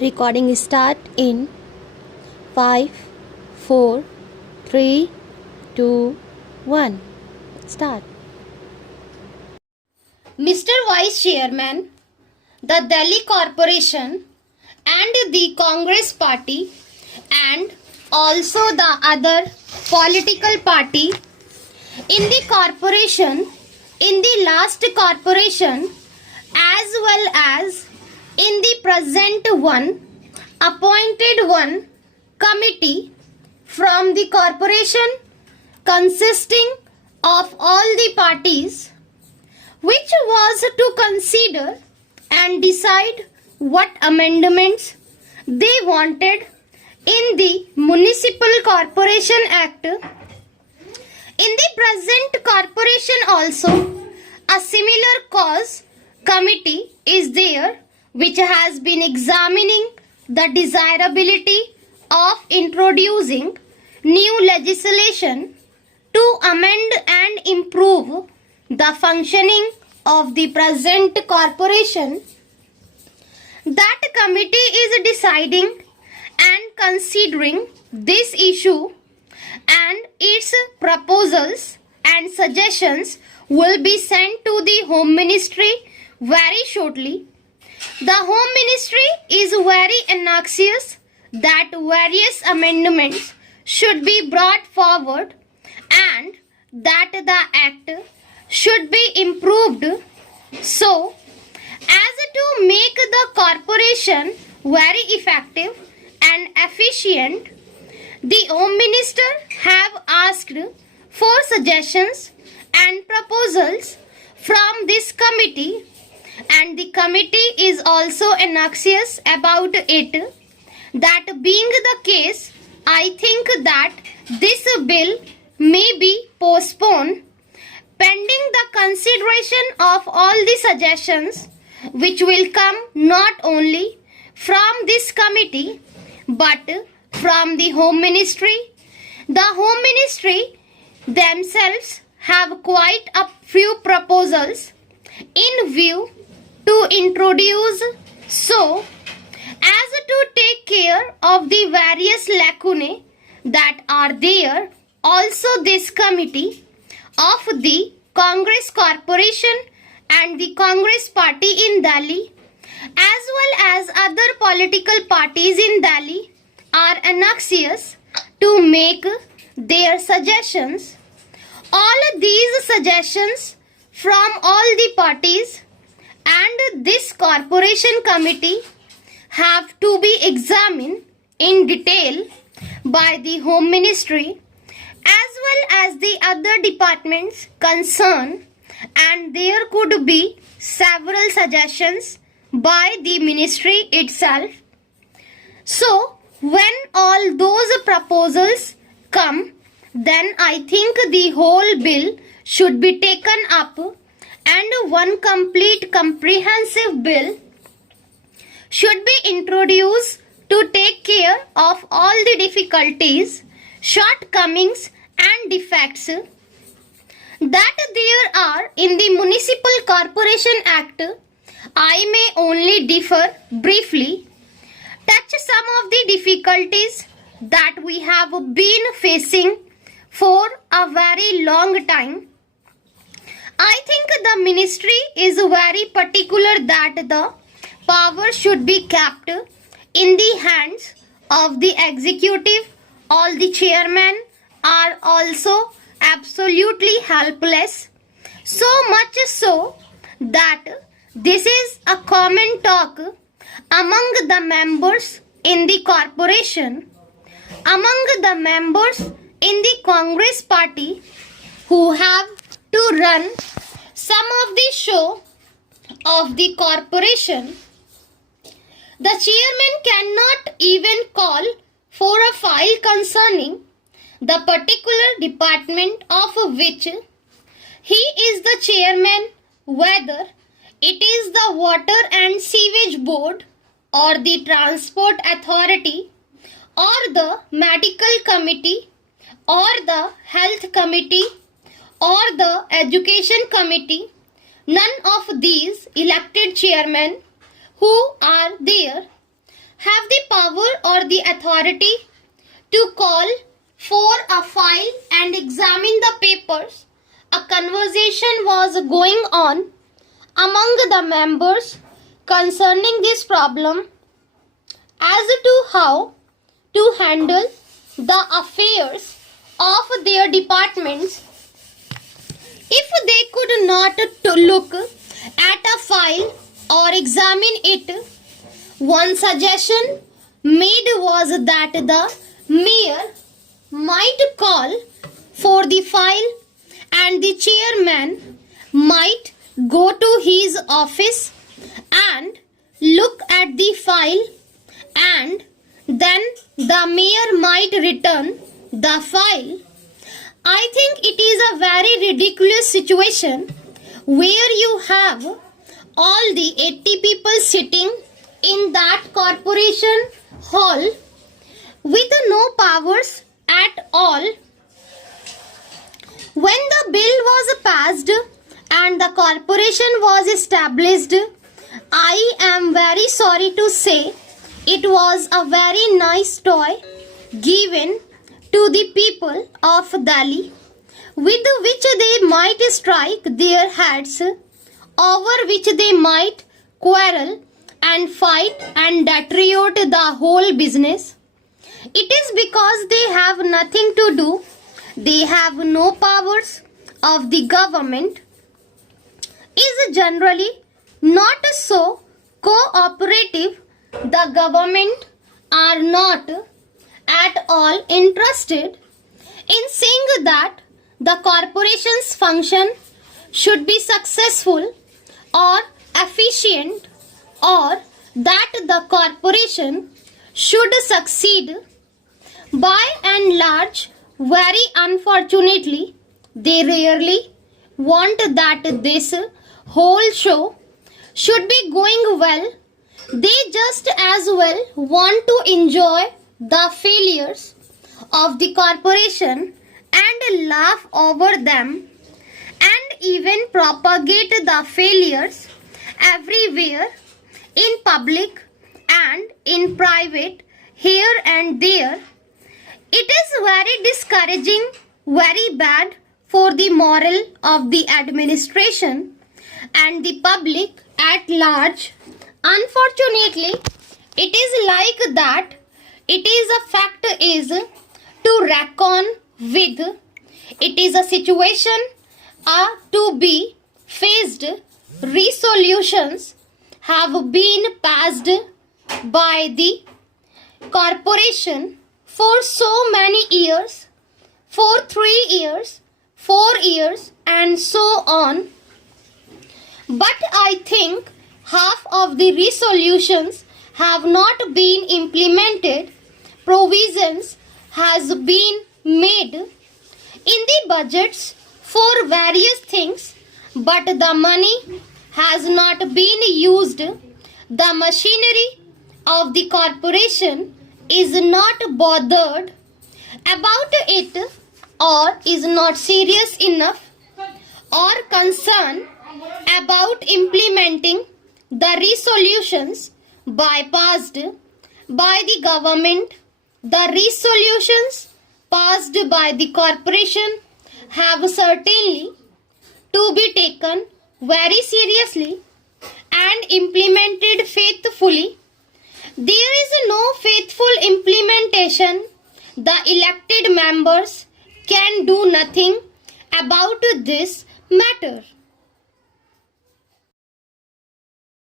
Recording start in 5, 4, 3, 2, 1. Start. Mr. Vice Chairman, the Delhi Corporation and the Congress Party and also the other political party in the corporation, in the last corporation as well as in the present one, appointed one committee from the corporation consisting of all the parties, which was to consider and decide what amendments they wanted in the Municipal Corporation Act. In the present corporation also, a similar cause committee is there which has been examining the desirability of introducing new legislation to amend and improve the functioning of the present corporation. That committee is deciding and considering this issue, and its proposals and suggestions will be sent to the Home Ministry very shortly. The Home Ministry is very anxious that various amendments should be brought forward and that the act should be improved so as to make the corporation very effective and efficient. The Home Minister have asked for suggestions and proposals from this committee, and the committee is also anxious about it. That being the case, I think that this bill may be postponed pending the consideration of all the suggestions which will come not only from this committee but from the Home Ministry. The Home Ministry themselves have quite a few proposals in view to introduce so as to take care of the various lacunae that are there. Also, this committee of the Congress Corporation and the Congress Party in Delhi as well as other political parties in Delhi are anxious to make their suggestions. All these suggestions from all the parties and this corporation committee have to be examined in detail by the Home Ministry as well as the other departments concerned, and there could be several suggestions by the ministry itself. So when all those proposals come, then I think the whole bill should be taken up and one complete comprehensive bill should be introduced to take care of all the difficulties, shortcomings and defects that there are in the Municipal Corporation Act. I may only differ briefly, touch some of the difficulties that we have been facing for a very long time. I think the ministry is very particular that the power should be kept in the hands of the executive. All the chairmen are also absolutely helpless, so much so that this is a common talk among the members in the corporation, among the members in the Congress party who have to run some of the show of the corporation. The chairman cannot even call for a file concerning the particular department of which he is the chairman, whether it is the Water and Sewage Board or the Transport Authority or the Medical Committee or the Health Committee or the Education Committee. None of these elected chairmen who are there have the power or the authority to call for a file and examine the papers. A conversation was going on among the members concerning this problem as to how to handle the affairs of their departments. If they could not to look at a file or examine it, one suggestion made was that the mayor might call for the file and the chairman might go to his office and look at the file, and then the mayor might return the file. I think it is a very ridiculous situation where you have all the 80 people sitting in that corporation hall with no powers at all. When the bill was passed and the corporation was established, I am very sorry to say it was a very nice toy given to the people of Delhi, with which they might strike their heads, over which they might quarrel and fight and deteriorate the whole business. It is because they have nothing to do, they have no powers of the government, is generally not so cooperative. The government are not at all interested in seeing that the corporation's function should be successful or efficient, or that the corporation should succeed. By and large, very unfortunately, they rarely want that this whole show should be going well. They just as well want to enjoy the failures of the corporation and laugh over them, and even propagate the failures everywhere, in public and in private, here and there. It is very discouraging, very bad for the moral of the administration and the public at large. Unfortunately, it is like that. It is a fact is to reckon with. It is a situation to be faced. Resolutions have been passed by the corporation for so many years, for 3 years, 4 years, and so on. But I think half of the resolutions have not been implemented. Provisions has been made in the budgets for various things, but the money has not been used. The machinery of the corporation is not bothered about it, or is not serious enough or concerned about implementing the resolutions passed by the government. The resolutions passed by the corporation have certainly to be taken very seriously and implemented faithfully. There is no faithful implementation. The elected members can do nothing about this matter.